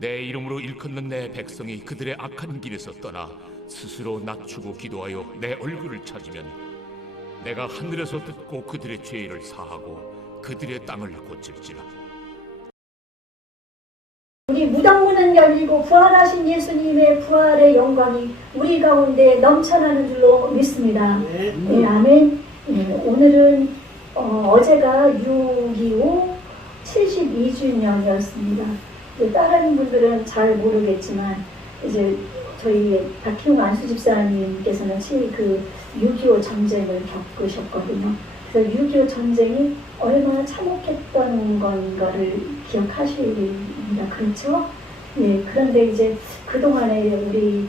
내 이름으로 일컫는 내 백성이 그들의 악한 길에서 떠나 스스로 낮추고 기도하여 내 얼굴을 찾으면 내가 하늘에서 듣고 그들의 죄를 사하고 그들의 땅을 고칠지라. 우리 무덤문은 열리고 부활하신 예수님의 부활의 영광이 우리 가운데 넘쳐나는 줄로 믿습니다. 네, 아멘. 네, 오늘은 어제가 6.25 72주년이었습니다. 다른 분들은 잘 모르겠지만 이제 저희 박희웅 안수 집사님께서는 그 6.25 전쟁을 겪으셨거든요. 그래서 6.25 전쟁이 얼마나 참혹했던 건가를 기억하십니다. 그렇죠? 네, 그런데 이제 그동안에 우리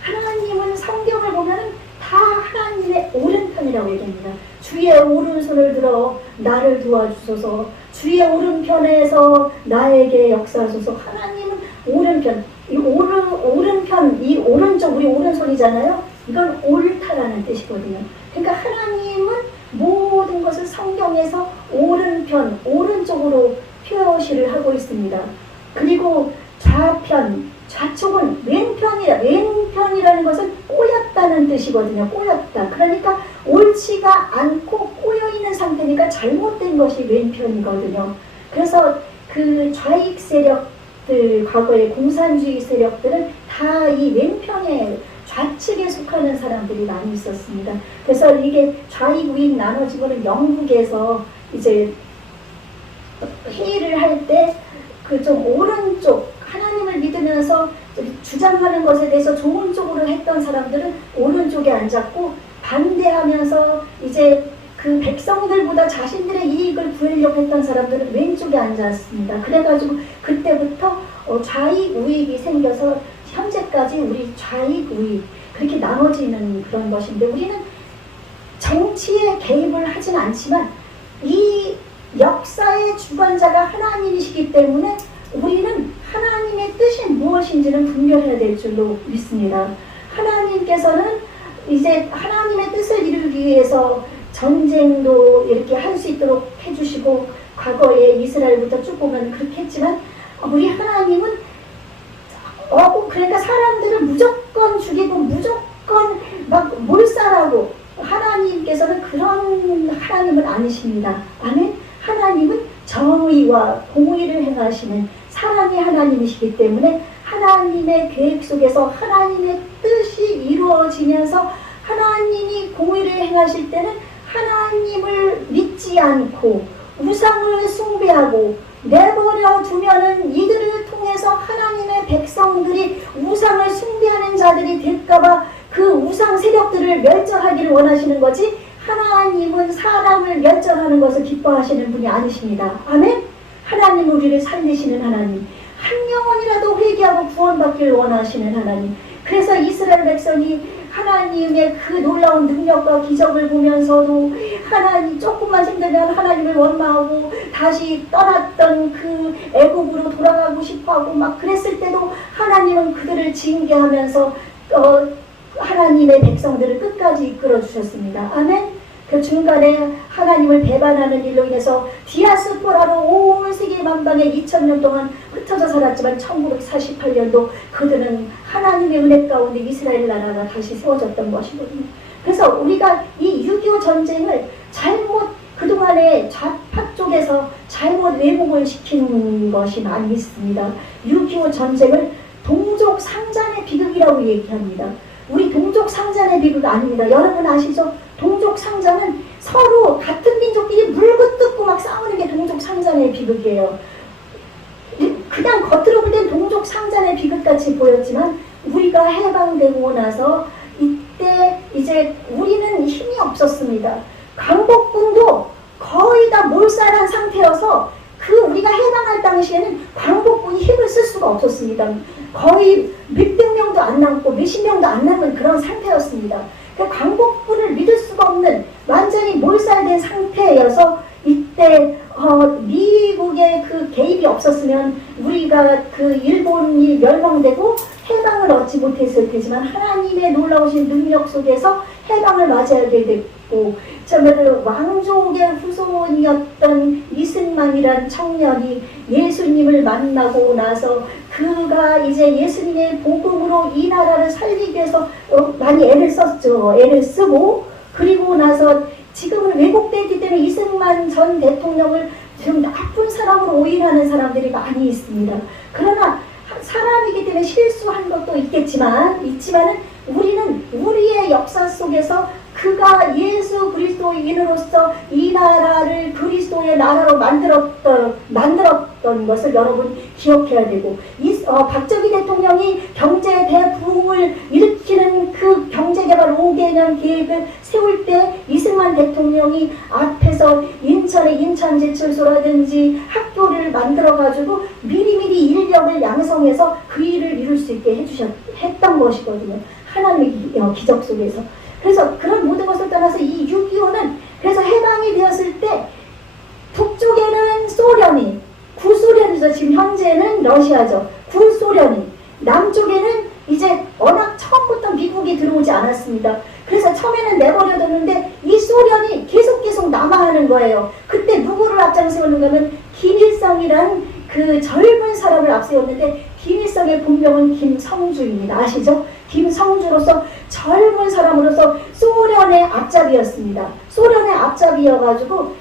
하나님은 성경을 보면 다 하나님의 오른편이라고 얘기합니다. 주의 오른손을 들어 나를 도와주소서, 주의 오른편에서 나에게 역사하소서. 하나님은 오른편, 이 오른편, 이 오른쪽, 우리 오른손이잖아요. 이건 옳다라는 뜻이거든요. 그러니까 하나님은 모든 것을 성경에서 오른편, 오른쪽으로 표시를 하고 있습니다. 그리고 좌편, 좌측은 왼편이라, 왼편이라는 것은 꼬였다는 뜻이거든요. 꼬였다. 그러니까 옳지가 않고 꼬여있는 상태니까 잘못된 것이 왼편이거든요. 그래서 그 좌익 세력들, 과거의 공산주의 세력들은 다 이 왼편에 좌측에 속하는 사람들이 많이 있었습니다. 그래서 이게 좌익 우익 나눠지고는 영국에서 이제 회의를 할 때 그 좀 오른쪽, 하나님을 믿으면서 주장하는 것에 대해서 좋은 쪽으로 했던 사람들은 오른쪽에 앉았고, 반대하면서 이제 그 백성들보다 자신들의 이익을 구하려고 했던 사람들은 왼쪽에 앉았습니다. 그래가지고 그때부터 좌익 우익이 생겨서 현재까지 우리 좌익 우익 그렇게 나눠지는 그런 것인데, 우리는 정치에 개입을 하진 않지만 이 역사의 주관자가 하나님이시기 때문에 우리는 하나님의 뜻이 무엇인지는 분별해야 될 줄로 믿습니다. 하나님께서는 이제 하나님의 뜻을 이루기 위해서 전쟁도 이렇게 할 수 있도록 해주시고, 과거에 이스라엘부터 쭉 보면 그렇게 했지만, 우리 하나님은 그러니까 사람들을 무조건 죽이고 무조건 막 몰살하고, 하나님께서는 그런 하나님은 아니십니다. 아멘. 하나님은 정의와 공의를 행하시는 사랑의 하나님이시기 때문에 하나님의 계획 속에서 하나님의 뜻이 이루어지면서 하나님이 공의를 행하실 때는 하나님을 믿지 않고 우상을 숭배하고 내버려 두면은 이들을 통해서 하나님의 백성들이 우상을 숭배하는 자들이 될까봐 그 우상 세력들을 멸절하기를 원하시는 거지, 하나님은 사람을 멸절하는 것을 기뻐하시는 분이 아니십니다. 아멘? 하나님은 우리를 살리시는 하나님, 한 영혼이라도 회개하고 구원받기를 원하시는 하나님. 그래서 이스라엘 백성이 하나님의 그 놀라운 능력과 기적을 보면서도 하나님 조금만 힘들면 하나님을 원망하고 다시 떠났던 그 애국으로 돌아가고 싶어하고 막 그랬을 때도 하나님은 그들을 징계하면서 하나님의 백성들을 끝까지 이끌어 주셨습니다. 아멘. 그 중간에 하나님을 배반하는 일로 인해서 디아스포라로 온 세계 만방에 2000년 동안 흩어져 살았지만 1948년도 그들은 하나님의 은혜 가운데 이스라엘 나라가 다시 세워졌던 것이거든요. 그래서 우리가 이 6.25 전쟁을 잘못, 그동안에 좌파 쪽에서 잘못 왜곡을 시킨 것이 많이 있습니다. 6.25 전쟁을 동족 상잔의 비극이라고 얘기합니다. 우리 동족 상잔의 비극 아닙니다. 여러분 아시죠? 동족 상잔은 서로 같은 민족끼리 물고 뜯고 막 싸우는 게 동족 상잔의 비극이에요. 그냥 겉으로 볼 땐 동족 상잔의 비극같이 보였지만 우리가 해방되고 나서 이때 이제 우리는 힘이 없었습니다. 광복군도 거의 다 몰살한 상태여서 그 우리가 해방할 당시에는 광복군이 힘을 쓸 수가 없었습니다. 거의 몇백 명도 안 남고 몇십 명도 안 남은 그런 상태였습니다. 그 광복군을 믿을 수가 없는 완전히 몰살된 상태여서 이때 미국의 그 개입이 없었으면 우리가 그 일본이 멸망되고 해방을 얻지 못했을 테지만 하나님의 놀라우신 능력 속에서 해방을 맞이하게 됐고, 정말 왕족의 후손이었던 이승만이란 청년이 예수님을 만나고 나서 그가 이제 예수님의 복음으로 이 나라를 살리기 위해서 많이 애를 썼죠. 애를 쓰고, 그리고 나서 지금은 왜곡되기 때문에 이승만 전 대통령을 좀 나쁜 사람으로 오인하는 사람들이 많이 있습니다. 그러나 사람이기 때문에 실수한 것도 있지만은 우리는 우리의 역사 속에서 그가 예수 그리스도인으로서 이 나라를 그리스도의 나라로 만들었던 것을 여러분 기억해야 되고, 박정희 대통령이 경제 대부흥을 일으키는 그 경제개발 5개년 계획을 세울 때 이승만 대통령이 앞에서 인천에 인천제철소라든지 학교를 만들어가지고 미리미리 인력을 양성해서 그 일을 이룰 수 있게 했던 것이거든요. 하나님의 기적 속에서. 그래서 그런 모든 것을 떠나서 이 6.25는 그래서 해방이 되었을 때 북쪽에는 소련이, 구소련이죠. 지금 현재는 러시아죠. 구소련이, 남쪽에는 이제 워낙 처음부터 미국이 들어오지 않았습니다. 그래서 처음에는 내버려뒀는데 이 소련이 계속 남아하는 거예요. 그때 누구를 앞장세우는가 하면 김일성이란 그 젊은 사람을 앞세웠는데, 김일성의 본명은 김성주입니다. 아시죠? 김성주로서 젊은 사람으로서 소련의 앞잡이였습니다. 소련의 앞잡이여가지고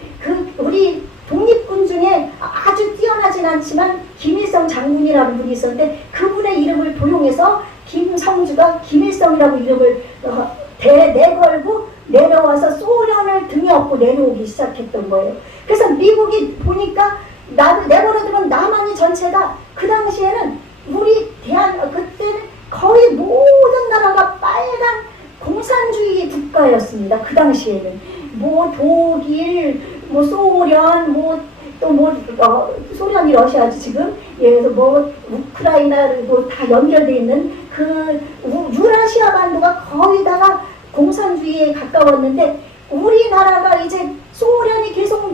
우리 독립군 중에 아주 뛰어나진 않지만 김일성 장군이라는 분이 있었는데, 그분의 이름을 도용해서 김성주가 김일성이라고 이름을 내걸고 내려와서 소련을 등에 업고 내려오기 시작했던 거예요. 그래서 미국이 보니까 내버려두면 남한이 전체가, 그 당시에는 그때는 거의 모든 나라가 빨간 공산주의 국가였습니다. 그 당시에는 독일, 소련, 소련이 러시아지 지금, 그래서 우크라이나도 다 연결되어 있는 그 유라시아 반도가 거의 다가 공산주의에 가까웠는데, 우리나라가 이제 소련이 계속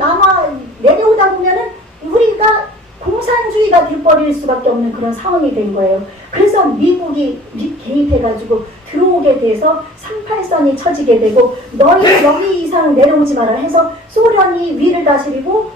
내려오다 보면은 우리가 공산주의가 돼버릴 수밖에 없는 그런 상황이 된 거예요. 그래서 미국이 개입해가지고 들어오게 돼서 38선이 쳐지게 되고, 너희 여기 이상 내려오지 마라 해서 소련이 위를 다스리고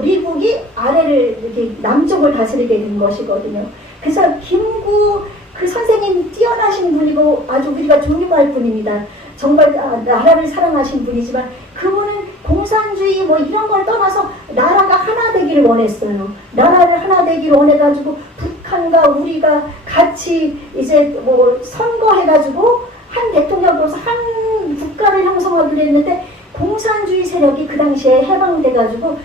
미국이 아래를 이렇게 남쪽을 다스리게 된 것이거든요. 그래서 김구 그 선생님 뛰어나신 분이고 아주 우리가 존경할 분입니다. 정말 나라를 사랑하신 분이지만 그분은 공산주의 이런 걸 떠나서 나라가 하나 되기를 원했어요. 나라를 하나 되기를 원해가지고 북한과 우리가 같이 이제 선거해가지고 한 대통령으로서 한 국가를 형성하기로 했는데, 공산주의 세력이 그 당시에 해방돼가지고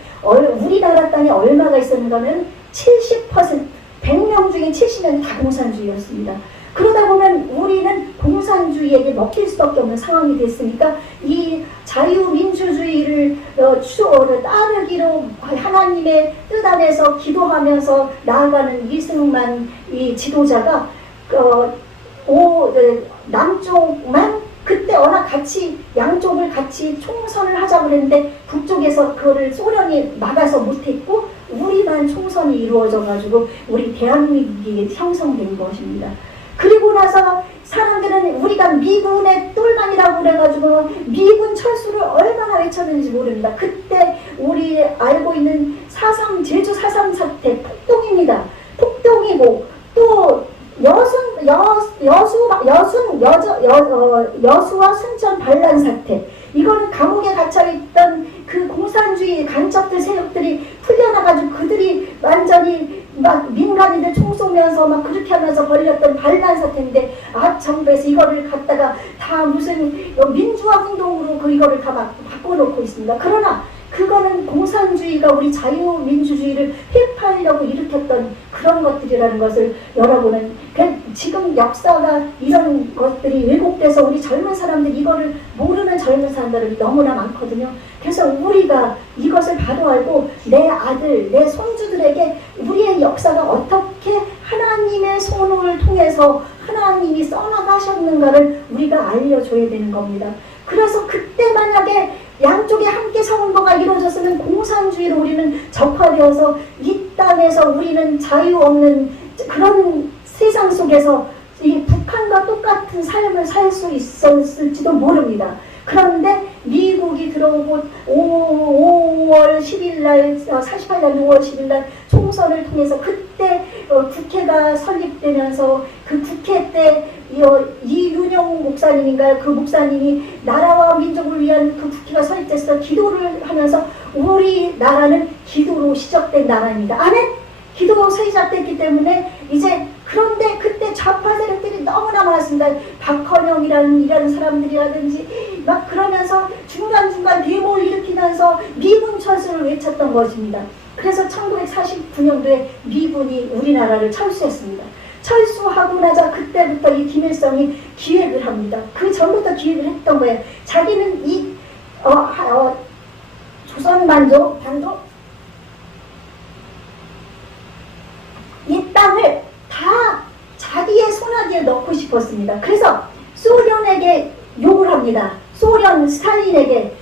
우리나라 땅에 얼마가 있었는가 하면 70%, 100명 중에 70명이 다 공산주의였습니다. 그러다 보면 우리는 공산주의에게 먹힐 수밖에 없는 상황이 됐으니까 이 자유민주주의를 따르기로 하나님의 뜻 안에서 기도하면서 나아가는 이승만 이 지도자가 남쪽만 그때 워낙 양쪽을 같이 총선을 하자고 그랬는데 북쪽에서 그거를 소련이 막아서 못했고 우리만 총선이 이루어져가지고 우리 대한민국이 형성된 것입니다. 그리고 나서 사람들은 우리가 미군의 똘망이라고 그래가지고 미군 철수를 얼마나 외쳤는지 모릅니다. 그때 우리 알고 있는 제주 4.3 사태 폭동입니다. 폭동이고 또 여수와 순천 반란 사태, 이거는 감옥에 갇혀있던 그 공산주의 간첩들 세력들이 풀려나가지고 그들이 완전히 막 민간인들 총 쏘면서 막 그렇게 하면서 벌렸던 반란 사태인데, 정부에서 이거를 갖다가 다 무슨 민주화 운동으로 이거를 다 바꿔놓고 있습니다. 그러나 그거는 공산주의가 우리 자유민주주의를 회파하려고 일으켰던 그런 것들이라는 것을 여러분은, 지금 역사가 이런 것들이 왜곡돼서 우리 젊은 사람들이 이거를 모르는 젊은 사람들이 너무나 많거든요. 그래서 우리가 이것을 바로 알고 내 아들, 내 손주들에게 우리의 역사가 어떻게 하나님의 손을 통해서 하나님이 써나가셨는가를 우리가 알려줘야 되는 겁니다. 그래서 그때 만약에 양쪽에 함께 선거가 이루어졌으면 공산주의로 우리는 적화되어서 이 땅에서 우리는 자유 없는 그런 세상 속에서 이 북한과 똑같은 삶을 살 수 있었을지도 모릅니다. 그런데 미국이 들어오고 5월 10일 날, 48년 5월 10일 날 총선을 통해서 그때 국회가 설립되면서 그 국회 때 이윤영 목사님인가요? 그 목사님이 나라와 민족을 위한 그 국회가 설립돼서 기도를 하면서 우리나라는 기도로 시작된 나라입니다. 아멘? 기도로 시작됐기 때문에 이제 그런데 그때 좌파 세력들이 너무나 많았습니다. 박헌영이라는 사람들이라든지 막 그러면서 중간중간 데모를 일으키면서 미군 철수를 외쳤던 것입니다. 그래서 1949년도에 미군이 우리나라를 철수했습니다. 철수하고 나자 그때부터 이 김일성이 기획을 합니다. 그 전부터 기획을 했던 거예요. 자기는 이 조선반도 이 땅을 다 자기의 손아귀에 넣고 싶었습니다. 그래서 소련에게 욕을 합니다. 소련 스탈린에게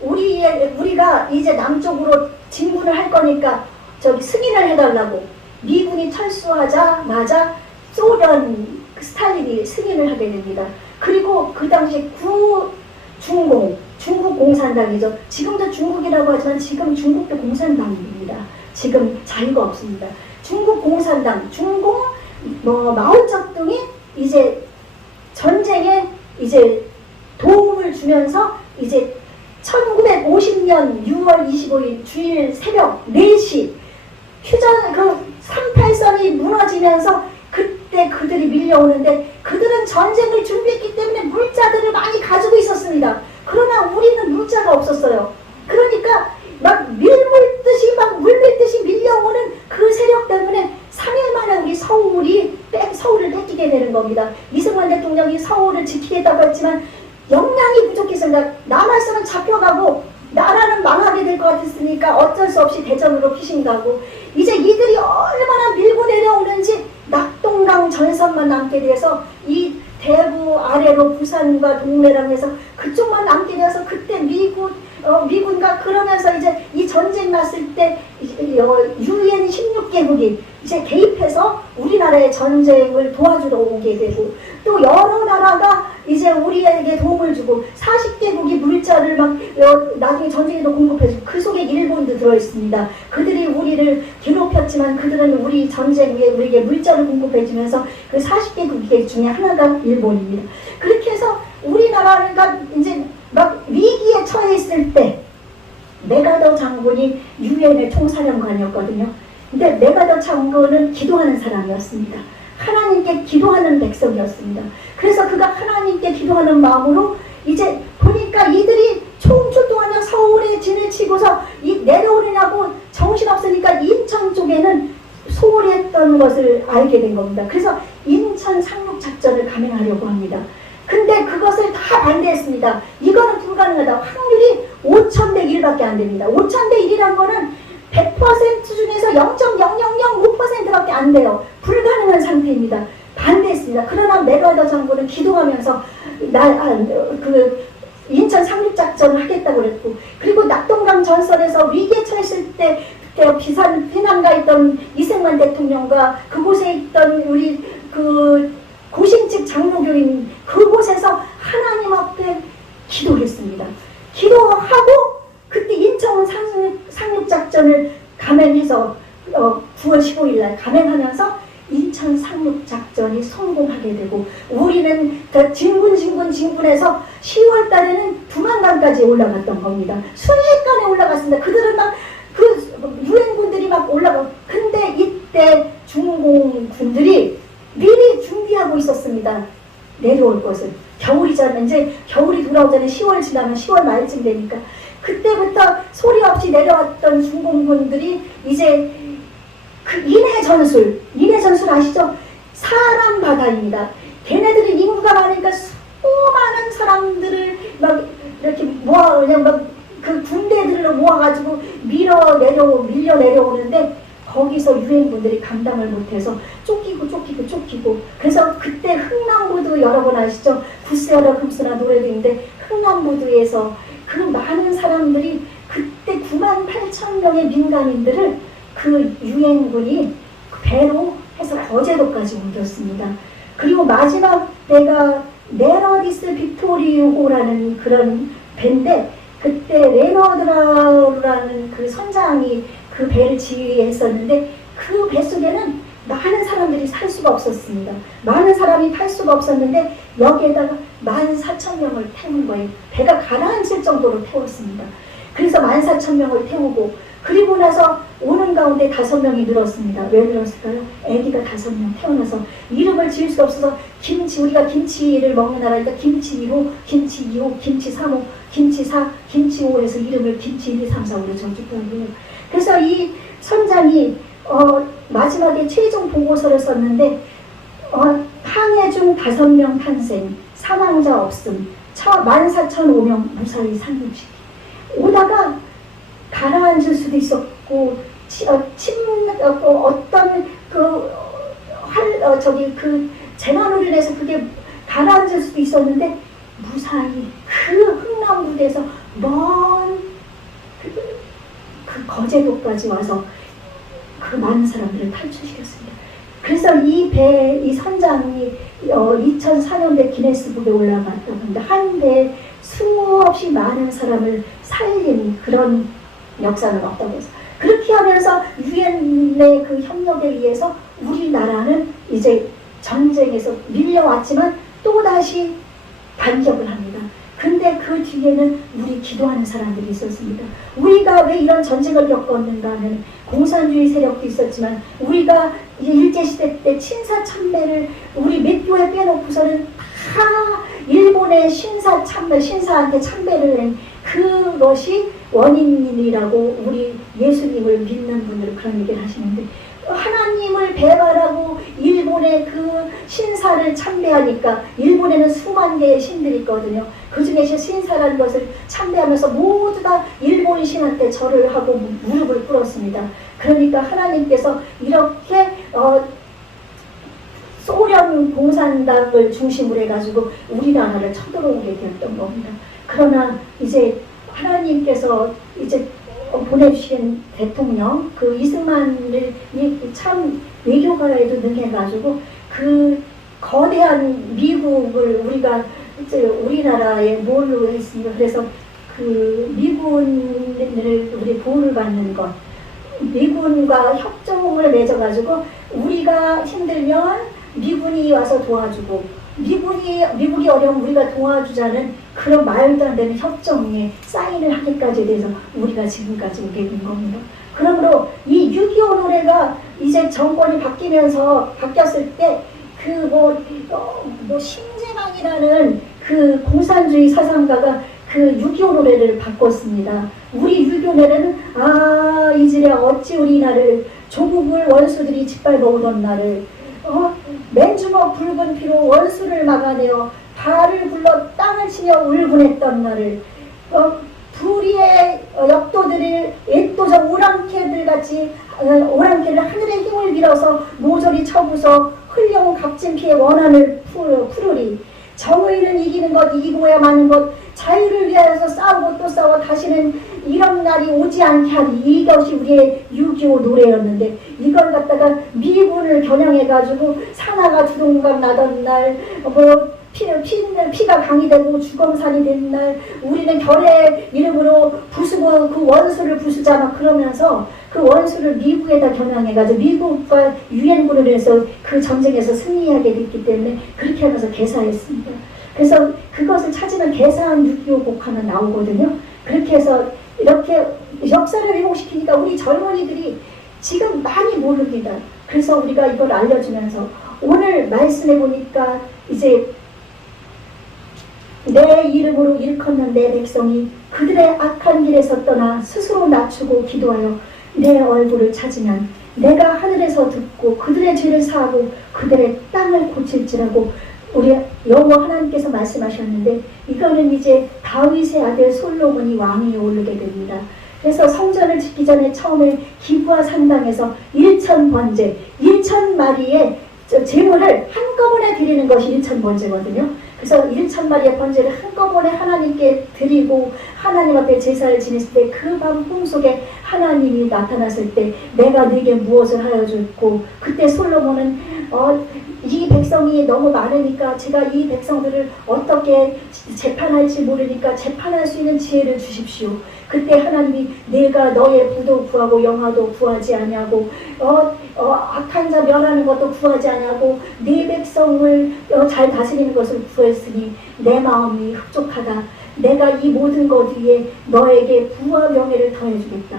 우리가 이제 남쪽으로 진군을 할 거니까 저기 승인을 해달라고. 미군이 철수하자마자 소련 스탈린이 승인을 하게 됩니다. 그리고 그 당시 중국 공산당이죠. 지금도 중국이라고 하지만 지금 중국도 공산당입니다. 지금 자유가 없습니다. 중국 공산당, 마오쩌둥이 이제 전쟁에 이제 도움을 주면서 이제 1950년 6월 25일 주일 새벽 4시 휴전 38선이 무너지면서 그때 그들이 밀려오는데 그들은 전쟁을 준비했기 때문에 물자들을 많이 가지고 있었습니다. 그러나 우리는 물자가 없었어요. 그러니까 막 물밀듯이 밀려오는 그 세력 때문에 3일 만에 우리 서울을 뺏기게 되는 겁니다. 이승만 대통령이 서울을 지키겠다고 했지만 역량이 부족했습니다. 남한서는 잡혀가고 나라는 망하게 될 것 같았으니까 어쩔 수 없이 대전으로 피신가고 이제 이들이 얼마나 밀고 내려오는지 낙동강 전선만 남게 돼서 이 대구 아래로 부산과 동래랑 해서 그쪽만 남게 되어서 그때 미군과 그러면서 이제 이 전쟁 났을 때 UN 16개국이 이제 개입해서 우리나라의 전쟁을 도와주러 오게 되고 또 여러 나라가 이제 우리에게 도움을 주고 40개국이 물자를 막 나중에 전쟁에도 공급해주고 그 속에 일본도 들어있습니다. 그들이 우리를 괴롭혔지만 그들은 우리 전쟁 후에 우리에게 물자를 공급해주면서 그 40개국 중에 하나가 일본입니다. 그렇게 해서 우리나라가 이제 막 위기에 처해 있을 때 메가더 장군이 유엔의 총사령관이었거든요. 근데 메가더 장군은 기도하는 사람이었습니다. 하나님께 기도하는 백성이었습니다. 그래서 그가 하나님께 기도하는 마음으로 이제 보니까 이들이 총출동하며 서울에 진을 치고서 내려오느냐고 정신없으니까 인천 쪽에는 소홀했던 것을 알게 된 겁니다. 그래서 인천 상륙작전을 감행하려고 합니다. 근데 그것을 다 반대했습니다. 이거는 불가능하다. 확률이 5,000대 1밖에 안 됩니다. 5,000대 1이란 거는 100% 중에서 0.0005%밖에 안 돼요. 불가능한 상태입니다. 반대했습니다. 그러나 메가더 장군은 기도하면서 인천 상륙작전을 하겠다고 그랬고 그리고 낙동강 전선에서 위기에 처했을 때 그때 피난가 있던 이승만 대통령과 그곳에 있던 우리 고신측 장로교인 그곳에서 하나님 앞에 기도했습니다. 기도하고 그때 인천 상륙작전을 감행해서 9월 15일 날 감행하면서 인천 상륙작전이 성공하게 되고 우리는 진군해서 10월 달에는 두만강까지 올라갔던 겁니다. 순식간에 올라갔습니다. 그들은 막 유엔군들이 막 올라가고 근데 이때 중공군들이 미리 준비하고 있었습니다. 내려올 것을. 겨울이잖아요. 이제 겨울이 돌아오잖아요. 10월 지나면 10월 말쯤 되니까. 그때부터 소리 없이 내려왔던 중공군들이 이제 인해 전술 아시죠? 사람 바다입니다. 걔네들이 인구가 많으니까 수많은 사람들을 막 이렇게 그냥 막 그 군대들로 모아가지고 밀려 내려오는데 거기서 유엔군들이 감당을 못해서 쫓기고 그래서 그때 흥남부두 여러 번 아시죠? 구스여라 금수나 노래도 있는데 흥남부두에서 그 많은 사람들이 그때 98,000명의 민간인들을 그 유엔군이 배로 해서 거제도까지 옮겼습니다. 그리고 마지막 때가 메러디스 빅토리오라는 그런 배인데 그때 레너드라는 그 선장이 그 배를 지휘했었는데 그 배 속에는 많은 사람들이 살 수가 없었습니다. 많은 사람이 탈 수가 없었는데 여기에다가 14,000명을 태운 거예요. 배가 가라앉을 정도로 태웠습니다. 그래서 14,000명을 태우고 그리고 나서 오는 가운데 5명이 늘었습니다. 왜 늘었을까요? 아기가 5명 태어나서 이름을 지을 수 없어서 우리가 김치를 먹는 나라니까 김치 1호, 김치 2호, 김치 3호, 김치 4, 김치 5 해서 이름을 김치 1, 2, 3, 4, 5로 적었다고요. 그래서 이 선장이 마지막에 최종 보고서를 썼는데 항해 중 5명 탄생, 사망자 없음, 14,005명 무사히 상륙시키. 오다가 가라앉을 수도 있었고 어떤 그 재난으로 인해서 그게 가라앉을 수도 있었는데 무사히 그 흥남부대에서 먼 그 거제도까지 와서 그 많은 사람들을 탈출시켰습니다. 그래서 이 선장이 2004년대 기네스북에 올라갔다고 합니다. 한 배에 수없이 많은 사람을 살린 그런 역사는 없다고 해서 그렇게 하면서 유엔의 그 협력에 의해서 우리나라는 이제 전쟁에서 밀려왔지만 또다시 반격을 합니다. 근데 그 뒤에는 우리 기도하는 사람들이 있었습니다. 우리가 왜 이런 전쟁을 겪었는가 하면 공산주의 세력도 있었지만 우리가 일제시대 때 친사참배를 우리 몇 교회 빼놓고서는 다 일본의 신사한테 참배를 낸 그것이 원인이라고 우리 예수님을 믿는 분들은 그런 얘기를 하시는데 하나님을 배반하고 일본의 그 신사를 참배하니까 일본에는 수만 개의 신들이 있거든요. 그 중에 신사라는 것을 참배하면서 모두 다 일본 신한테 절을 하고 무릎을 꿇었습니다. 그러니까 하나님께서 이렇게 소련 공산당을 중심으로 해가지고 우리나라를 쳐들어오게 되었던 겁니다. 그러나 이제 하나님께서 이제 보내주신 대통령 그 이승만을 참 외교가에도 능해가지고 그 거대한 미국을 우리가 이제 우리나라에 뭘로 했습니다. 그래서 그 미군을 우리 보호를 받는 것, 미군과 협정을 맺어가지고 우리가 힘들면 미군이 와서 도와주고 미국이 어려우면 우리가 도와주자는 그런 말도 안 되는 협정에 사인을 하기까지 돼서 우리가 지금까지 오게 된 겁니다. 그러므로 이 6.25 노래가 이제 정권이 바뀌었을 때 신재방이라는 그 공산주의 사상가가 그 6.25 노래를 바꿨습니다. 우리 유교 노래는 이제야 어찌 우리나를 조국을 원수들이 짓밟아오던 날을 맨주먹 붉은 피로 원수를 막아내어 발을 굴러 땅을 치며 울분했던 날을 불의의 역도들을 애도적 오랑캐들같이 오랑캐를 하늘의 힘을 빌어서 모조리 쳐부서 흘려온 값진 피의 원한을 풀으리. 정의는 이기는 것, 이기고야 마는 것, 자유를 위하여서 싸우고 또 싸워 다시는 이런 날이 오지 않게 하리. 이것이 우리의 6.25 노래였는데 이걸 갖다가 미군을 겨냥해가지고 산하가 두동강 나던 날, 피가 강이 되고 주검산이 된 날, 우리는 결의 이름으로 부수고 그 원수를 부수자 그러면서 그 원수를 미국에다 겨냥해가지고 미국과 유엔군을 해서 그 전쟁에서 승리하게 됐기 때문에 그렇게 하면서 개사했습니다. 그래서 그것을 찾으면 개사한 6.25 곡하면 나오거든요. 그렇게 해서 이렇게 역사를 회복시키니까 우리 젊은이들이 지금 많이 모릅니다. 그래서 우리가 이걸 알려주면서 오늘 말씀해 보니까 이제 내 이름으로 일컫는 내 백성이 그들의 악한 길에서 떠나 스스로 낮추고 기도하여 내 얼굴을 찾으면 내가 하늘에서 듣고 그들의 죄를 사하고 그들의 땅을 고칠지라고 우리 여호와 하나님께서 말씀하셨는데 이거는 이제 다윗의 아들 솔로몬이 왕위에 오르게 됩니다. 그래서 성전을 짓기 전에 처음에 기브아 산당에서 1,000마리의 제물을 한꺼번에 드리는 것이 1,000번제거든요. 그래서 1,000마리의 번제를 한꺼번에 하나님께 드리고 하나님 앞에 제사를 지냈을 때 그 밤 꿈속에 하나님이 나타났을 때 내가 네게 무엇을 하여 줬고, 그때 솔로몬은 이 백성이 너무 많으니까 제가 이 백성들을 어떻게 재판할지 모르니까 재판할 수 있는 지혜를 주십시오. 그때 하나님이 내가 너의 부도 구하고 영화도 구하지 아니하고 악한 자 멸하는 것도 구하지 아니하고 네 백성을 잘 다스리는 것을 구했으니 내 마음이 흡족하다. 내가 이 모든 것 위에 너에게 부와 명예를 더해주겠다.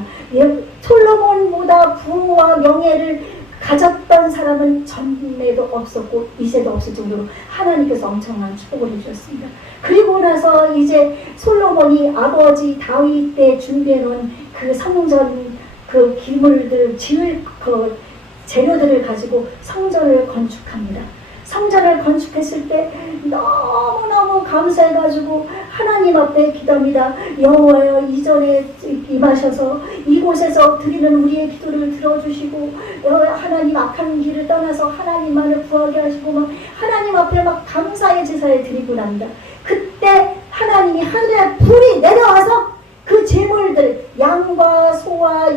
솔로몬보다 부와 명예를 가졌던 사람은 전에도 없었고 이제도 없을 정도로 하나님께서 엄청난 축복을 해주셨습니다. 그리고 나서 이제 솔로몬이 아버지 다윗 때 준비해 놓은 그 성전 그 기물들 지을 그 재료들을 가지고 성전을 건축합니다. 성전을 건축했을 때 너무너무 감사해가지고 하나님 앞에 기도합니다. 여호와여, 이전에 임하셔서 이곳에서 드리는 우리의 기도를 들어주시고 하나님 악한 길을 떠나서 하나님만을 구하게 하시고 막 하나님 앞에 막 감사의 제사를 드리고 납니다. 그때 하나님이 하늘에 불이 내려와서 그 제물들, 양과 소와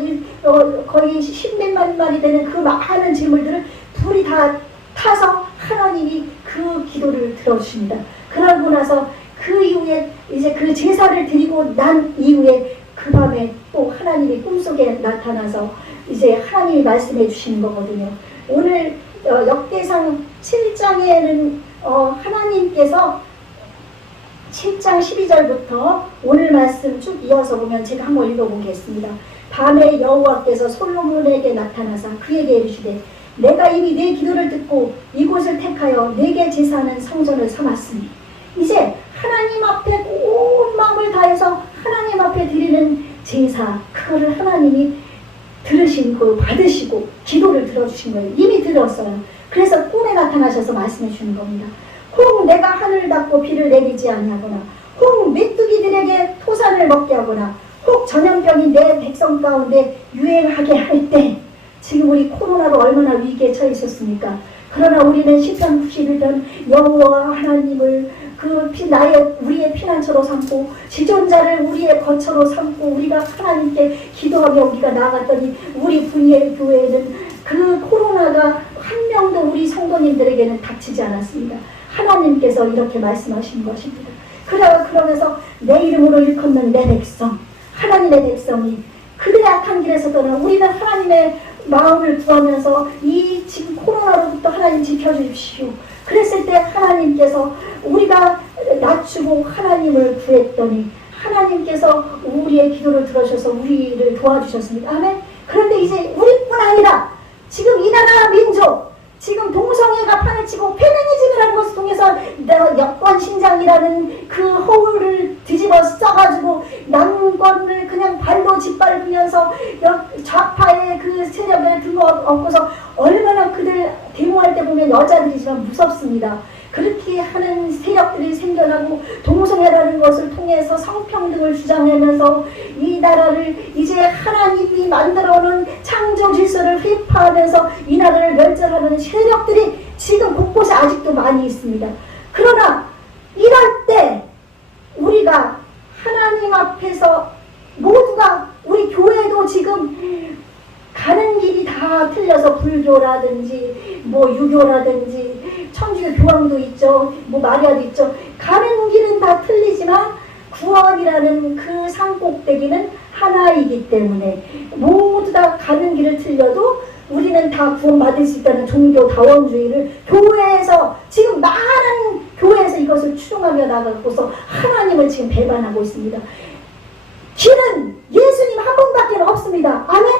거의 10몇만 마리 되는 그 많은 제물들을 불이 다 타서 하나님이 그 기도를 들어주십니다. 그러고 나서 그 이후에 이제 그 제사를 드리고 난 이후에 그 밤에 또 하나님이 꿈속에 나타나서 이제 하나님이 말씀해 주시는 거거든요. 오늘 역대상 7장에는 하나님께서 7장 12절부터 오늘 말씀 쭉 이어서 보면 제가 한번 읽어보겠습니다. 밤에 여호와께서 솔로몬에게 나타나사 그에게 이르시되 내가 이미 네 기도를 듣고 이곳을 택하여 네게 제사하는 성전을 삼았으니 이제 하나님 앞에 온 마음을 다해서 하나님 앞에 드리는 제사, 그거를 하나님이 들으시고 받으시고 기도를 들어주신 거예요. 이미 들었어요. 그래서 꿈에 나타나셔서 말씀해 주는 겁니다. 혹 내가 하늘을 닫고 비를 내리지 아니하거나 혹 메뚜기들에게 토산을 먹게 하거나 혹 전염병이 내 백성 가운데 유행하게 할 때, 지금 우리 코로나로 얼마나 위기에 처해 있었습니까? 그러나 우리는 시편 91편 여호와 하나님을 우리의 피난처로 삼고 지존자를 우리의 거처로 삼고 우리가 하나님께 기도하며 우리가 나아갔더니 우리 분이의 교회에는 그 코로나가 한 명도 우리 성도님들에게는 닥치지 않았습니다. 하나님께서 이렇게 말씀하신 것입니다. 그러면서 내 이름으로 일컫는 내 백성, 하나님의 백성이 그들의 악한 길에서 떠나 우리는 하나님의 마음을 구하면서 이 지금 코로나로부터 하나님 지켜주십시오. 그랬을 때 하나님께서 우리가 낮추고 하나님을 구했더니 하나님께서 우리의 기도를 들어주셔서 우리를 도와주셨습니다. 아멘. 그런데 이제 우리뿐 아니라 지금 이 나라 민족, 지금 동성애가 판을 치고 페미니즘이라는 것을 통해서 여권 신장이라는 그 허울을 뒤집어 써가지고 남권을 그냥 발로 짓밟으면서 좌파의 그 세력에 등어업고서 얼마나 그들 데모할 때 보면 여자들이지만 무섭습니다. 그렇게 하는 세력들이 생겨나고 동성애라는 것을 통해서 성평등을 주장하면서 이 나라를 이제 하나님이 만들어놓은 창조 질서를 휘파하면서 이 나라를 멸절하는 세력들이 지금 곳곳에 아직도 많이 있습니다. 그러나 이럴 때 우리가 하나님 앞에서 모두가 우리 교회도 지금 가는 길이 다 틀려서 불교라든지 뭐 유교라든지 천주교 교황도 있죠, 뭐 마리아도 있죠. 가는 길은 다 틀리지만 구원이라는 그 산꼭대기는 하나이기 때문에 모두 다 가는 길을 틀려도 우리는 다 구원받을 수 있다는 종교다원주의를 교회에서 지금 많은 교회에서 이것을 추종하며 나가고서 하나님을 지금 배반하고 있습니다. 길은 예수님 한 분밖에 없습니다. 아멘.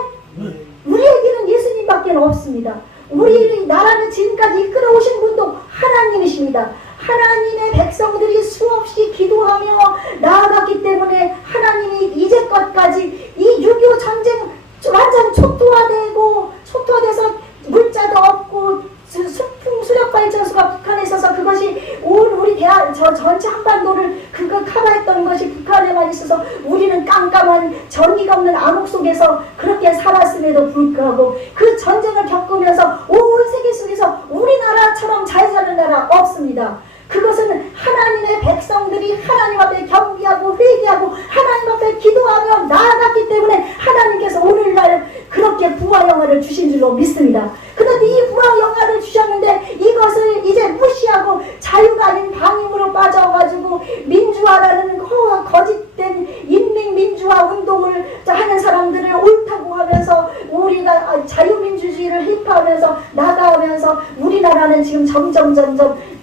우리의 길은 예수님밖에 없습니다. 우리 나라를 지금까지 이끌어오신 분도 하나님이십니다. 하나님의 백성들이 수없이 기도하며 나아갔기 때문에 하나님이 이제껏까지 이 6.25 전쟁 완전 초토화돼서 물자도 없고 수력발전소가 북한에 있어서 그것이 온 우리 전체 한반도를 커버했던 것이 북한에만 있어서 우리는 깜깜한 전기가 없는 암흑 속에서 그렇게 살았음에도 불구하고 그 전쟁을 겪으면서 온 세계 속에서 우리나라처럼 잘 사는 나라 없습니다. 그것은 하나님의 백성들이 하나님 앞에 경비하고 회개하고 하나님 앞에 기도하며 나아갔기 때문에 하나님께서 오늘날 그렇게 부활 영화를 주신 줄로 믿습니다. 그런데 이 부활 영화를 주셨는데 이것을 이제 무시하고 자유가 아닌 방임으로 빠져가지고 민주화라는 거짓된 인민민주화 운동을 하는 사람들을 옳다고 하면서 우리가 자유민주주의를 힙하면서 나가면서 우리나라는 지금 점점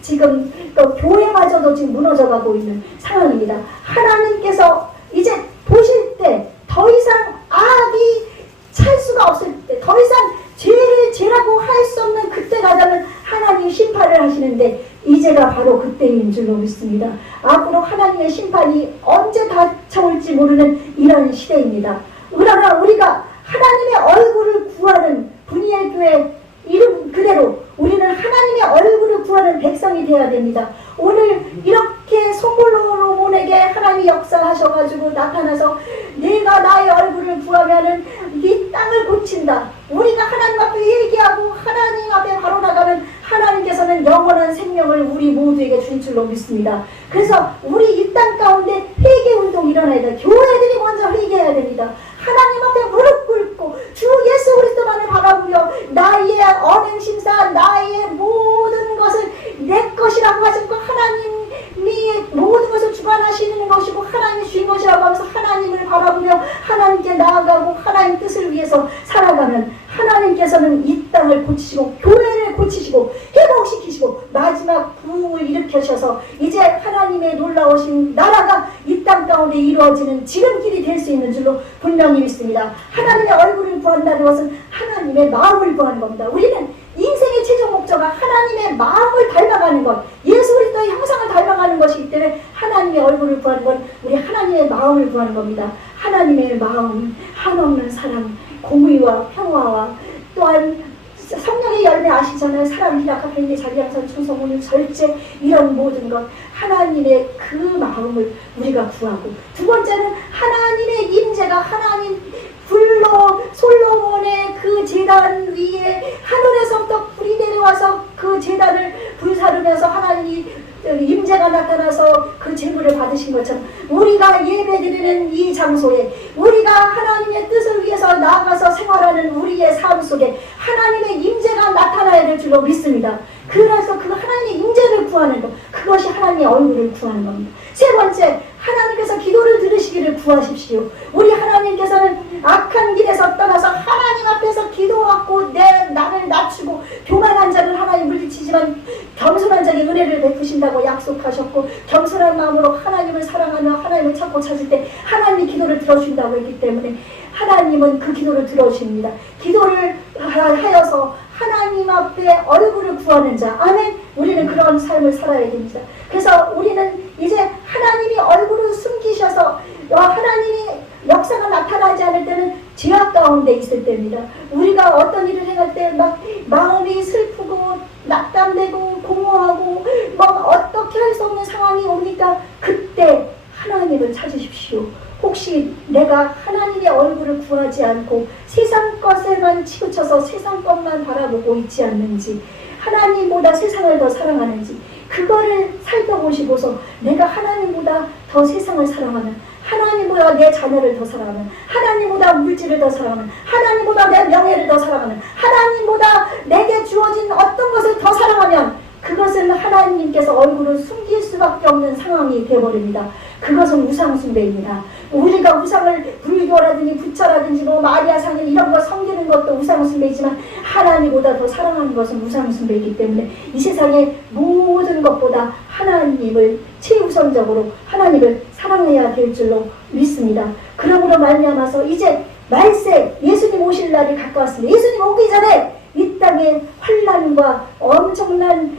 지금 교회마저도 지금 무너져가고 있는 상황입니다. 하나님께서 이제 보실 때 더 이상 악이 찰 수가 없을 때, 더 이상 죄를 죄라고 할 수 없는 그때가 되면 하나님이 심판을 하시는데 이제가 바로 그때인 줄로 믿습니다. 앞으로 하나님의 심판이 언제 닥쳐올지 모르는 이런 시대입니다. 그러나 우리가 하나님의 얼굴을 구하는 분이엘 교회 이름 그대로 우리는 하나님의 얼굴을 구하는 백성이 되어야 됩니다. 오늘 이렇게 솔로몬에게 하나님이 역사하셔가지고 나타나서 내가 나의 얼굴을 구하면은 이 땅을 고친다. 우리가 하나님 앞에 얘기하고 하나님 앞에 바로 나가면 하나님께서는 영원한 생명을 우리 모두에게 준 줄로 믿습니다. 그래서 우리 이 땅 가운데 회개운동이 일어나야 돼. 교회들이 먼저 회개해야 됩니다. 하나님 앞에 무릎 꿇고 주 예수 그리스도만을 바라보며 나의 언행심사 나의 모든 것을 내 것이라고 하신 것 하나님이 모든 것을 주관하시는 것이고 하나님이 주인 것이라고 하면서 하나님을 바라보며 하나님께 나아가고 하나님 뜻을 위해서 살아가면 하나님께서는 이 땅을 고치시고 교회를 고치시고 회복시키시고 마지막 부흥을 일으켜셔서 이제 하나님의 놀라우신 나라가 이 땅 가운데 이루어지는 지름길이 될 수 있는 줄로 분명히 믿습니다. 하나님의 얼굴을 구한다는 것은 하나님의 마음을 구하는 겁니다. 우리는 인생의 최종 목적은 하나님의 마음을 닮아가는 것, 예수 그리스도의 형상을 닮아가는 것이기 때문에 하나님의 얼굴을 구하는 건 우리 하나님의 마음을 구하는 겁니다. 하나님의 마음, 한없는 사랑, 공의와 평화와 또한 성령의 열매 아시잖아요. 사랑, 희락, 편리, 자비양선, 충성, 오늘 절제 이런 모든 것 하나님의 그 마음을 우리가 구하고 두 번째는 하나님의 임재가 하나님 불로 솔로몬의 그 제단 위에 하늘에서부터 불이 내려와서 그 제단을 불사르면서 하나님이 임재가 나타나서 그 제물을 받으신 것처럼 우리가 예배드리는 이 장소에 우리가 하나님의 뜻을 위해서 나아가서 생활하는 우리의 삶 속에 하나님의 임재가 나타나야 될 줄로 믿습니다. 그래서 그 하나님의 임재를 구하는 것, 그것이 하나님의 얼굴을 구하는 겁니다. 세 번째, 하나님께서 기도를 들으시기를 구하십시오. 우리 하나님께서는 악한 길에서 떠나서 하나님 앞에서 기도하고 나를 낮추고 교만한 자를 하나님 물리치지만 겸손한 자에게 은혜를 베푸신다고 약속하셨고 겸손한 마음으로 하나님을 사랑하며 하나님을 찾고 찾을 때 하나님이 기도를 들어준다고 했기 때문에 하나님은 그 기도를 들어주십니다. 기도를 하여서 하나님 앞에 얼굴을 구하는 자, 아멘. 우리는 그런 삶을 살아야 됩니다. 그래서 우리는 이제 하나님이 얼굴을 숨기셔서 하나님이 역사가 나타나지 않을 때는 죄악 가운데 있을 때입니다. 우리가 어떤 일을 행할 때 막 마음이 슬프고 낙담되고 공허하고 어떻게 할 수 없는 상황이 옵니까? 그때 하나님을 찾으십시오. 혹시 내가 하나님의 얼굴을 구하지 않고 세상 것에만 치우쳐서 세상 것만 바라보고 있지 않는지, 하나님보다 세상을 더 사랑하는지 그거를 살펴보시고서 내가 하나님보다 더 세상을 사랑하는, 하나님보다 내 자녀를 더 사랑하는, 하나님보다 물질을 더 사랑하는, 하나님보다 내 명예를 더 사랑하는, 하나님보다 내게 주어진 어떤 것을 더 사랑하면 그것은 하나님께서 얼굴을 숨길 수밖에 없는 상황이 되어버립니다. 그것은 우상숭배입니다. 우리가 우상을 불교라든지 부처라든지 마리아 상인 이런 거 섬기는 것도 우상숭배이지만 하나님보다 더 사랑하는 것은 우상숭배이기 때문에 이 세상의 모든 것보다 하나님을 최우선적으로 하나님을 사랑해야 될 줄로 믿습니다. 그러므로 말미암아서 이제 말세 예수님 오실 날이 가까웠습니다. 예수님 오기 전에 이 땅에 환난과 엄청난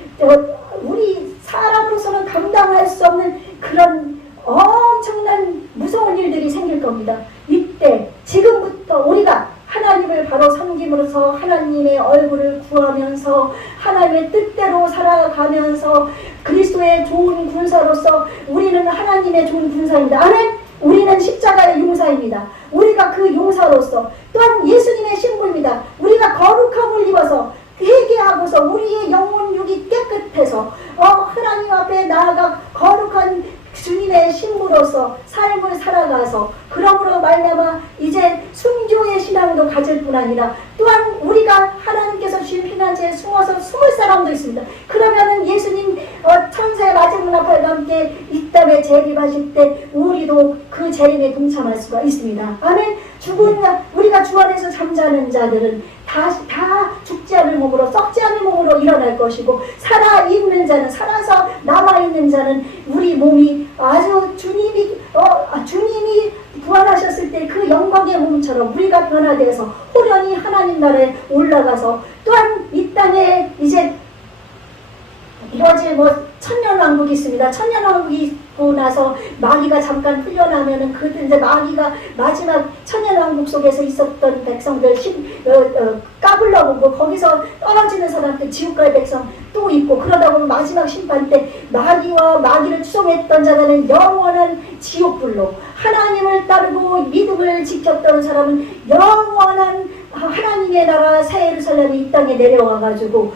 우리 사람으로서는 감당할 수 없는 그런 엄청난 무서운 일들이 생길 겁니다. 이때 지금부터 우리가 하나님을 바로 섬김으로써 하나님의 얼굴을 구하면서 하나님의 뜻대로 살아가면서 그리스도의 좋은 군사로서 우리는 하나님의 좋은 군사입니다. 아멘. 우리는 십자가의 용사입니다. 우리가 그 용사로서 또한 예수님의 신부입니다. 우리가 거룩함을 입어서 회개하고서 우리의 영혼 육이 깨끗해서 하나님 앞에 나아가 있습니다. 또한 우리가 하나님께서 주신 피난처에 숨어서 숨을 사람도 있습니다. 그러면은 예수님 천사의 마지막 앞에 함께 이 땅에 재림하실 때 우리도 그 재림에 동참할 수가 있습니다. 아멘. 우리가 주 안에서 잠자는 자들은 다 죽지 않을 몸으로 썩지 않을 몸으로 일어날 것이고, 살아있는 자는, 살아서 남아있는 자는 우리 몸이 아주 주님이 부활하셨을 때 그 영광의 몸처럼 우리가 변화되어서 호련히 하나님 나라에 올라가서, 또한 이 땅에 이제 이러지 천년왕국이 있습니다. 천년왕국이 있고 나서 마귀가 잠깐 풀려나면은 이제 마귀가 마지막 천년왕국 속에서 있었던 백성들 까불러보고 거기서 떨어지는 사람들, 지옥가의 백성 또 있고, 그러다 보면 마지막 심판 때 마귀와 마귀를 추종했던 자들은 영원한 지옥불로, 하나님을 따르고 믿음을 지켰던 사람은 영원한 하나님의 나라 새 예루살렘이 이 땅에 내려와가지고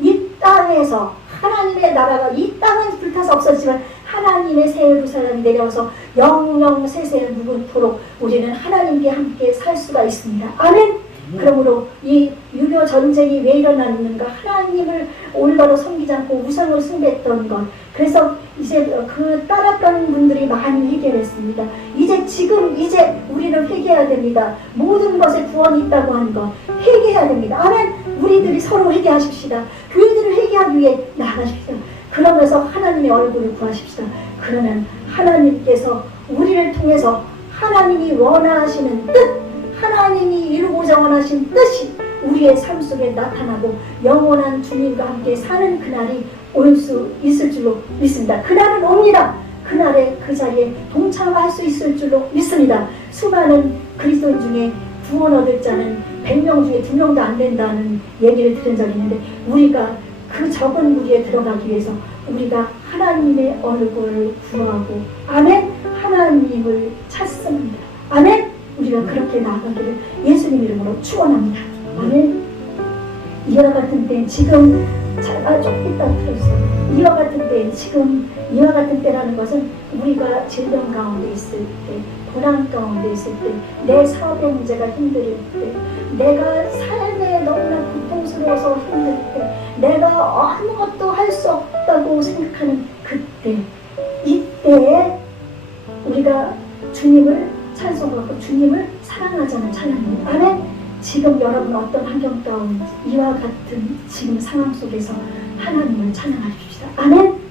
이 땅에서 하나님의 나라가, 이 땅은 불타서 없어지만 하나님의 새 예루살렘이 내려와서 영영 세세 무궁토록 우리는 하나님께 함께 살 수가 있습니다. 아멘. 그러므로 이 유교 전쟁이 왜 일어났는가? 하나님을 올바로 섬기지 않고 우상을 숭배했던 것. 그래서 이제 그 따랐던 분들이 많이 해결했습니다. 이제 우리는 회개해야 됩니다. 모든 것에 구원이 있다고 하는 것 회개해야 됩니다. 아멘. 우리들이 서로 회개하십시다. 교회들을 회개하기 위해 나가십시다. 그러면서 하나님의 얼굴을 구하십시다. 그러면 하나님께서 우리를 통해서 하나님이 원하시는 뜻, 하나님이 이루고자 원하신 뜻이 우리의 삶 속에 나타나고 영원한 주님과 함께 사는 그날이 올 수 있을 줄로 믿습니다. 그날은 옵니다. 그날에 그 자리에 동참할 수 있을 줄로 믿습니다. 수많은 그리스도인 중에 구원 얻을 자는 100명 중에 2명도 안 된다는 얘기를 들은 적이 있는데, 우리가 그 적은 무리에 들어가기 위해서 우리가 하나님의 얼굴을 구하고, 아멘, 하나님을 찾습니다. 아멘. 우리가 그렇게 나아가기를 예수님 이름으로 축원합니다. 아멘. 이와 같은 때 지금 조금 이따 들었어요. 이와 같은 때 지금 이와 같은 때라는 것은 우리가 질병 가운데 있을 때, 고난 가운데 있을 때, 내 사업의 문제가 힘들 때, 내가 삶에 너무나 고통스러워서 힘들 때, 내가 아무것도 할 수 없다고 생각하는 그때, 이때에 우리가 주님을 찬송하고 주님을 사랑하자는 찬양입니다. 아멘. 지금 여러분 어떤 환경 가운데 이와 같은 지금 상황 속에서 하나님을 찬양하십시다. 아멘.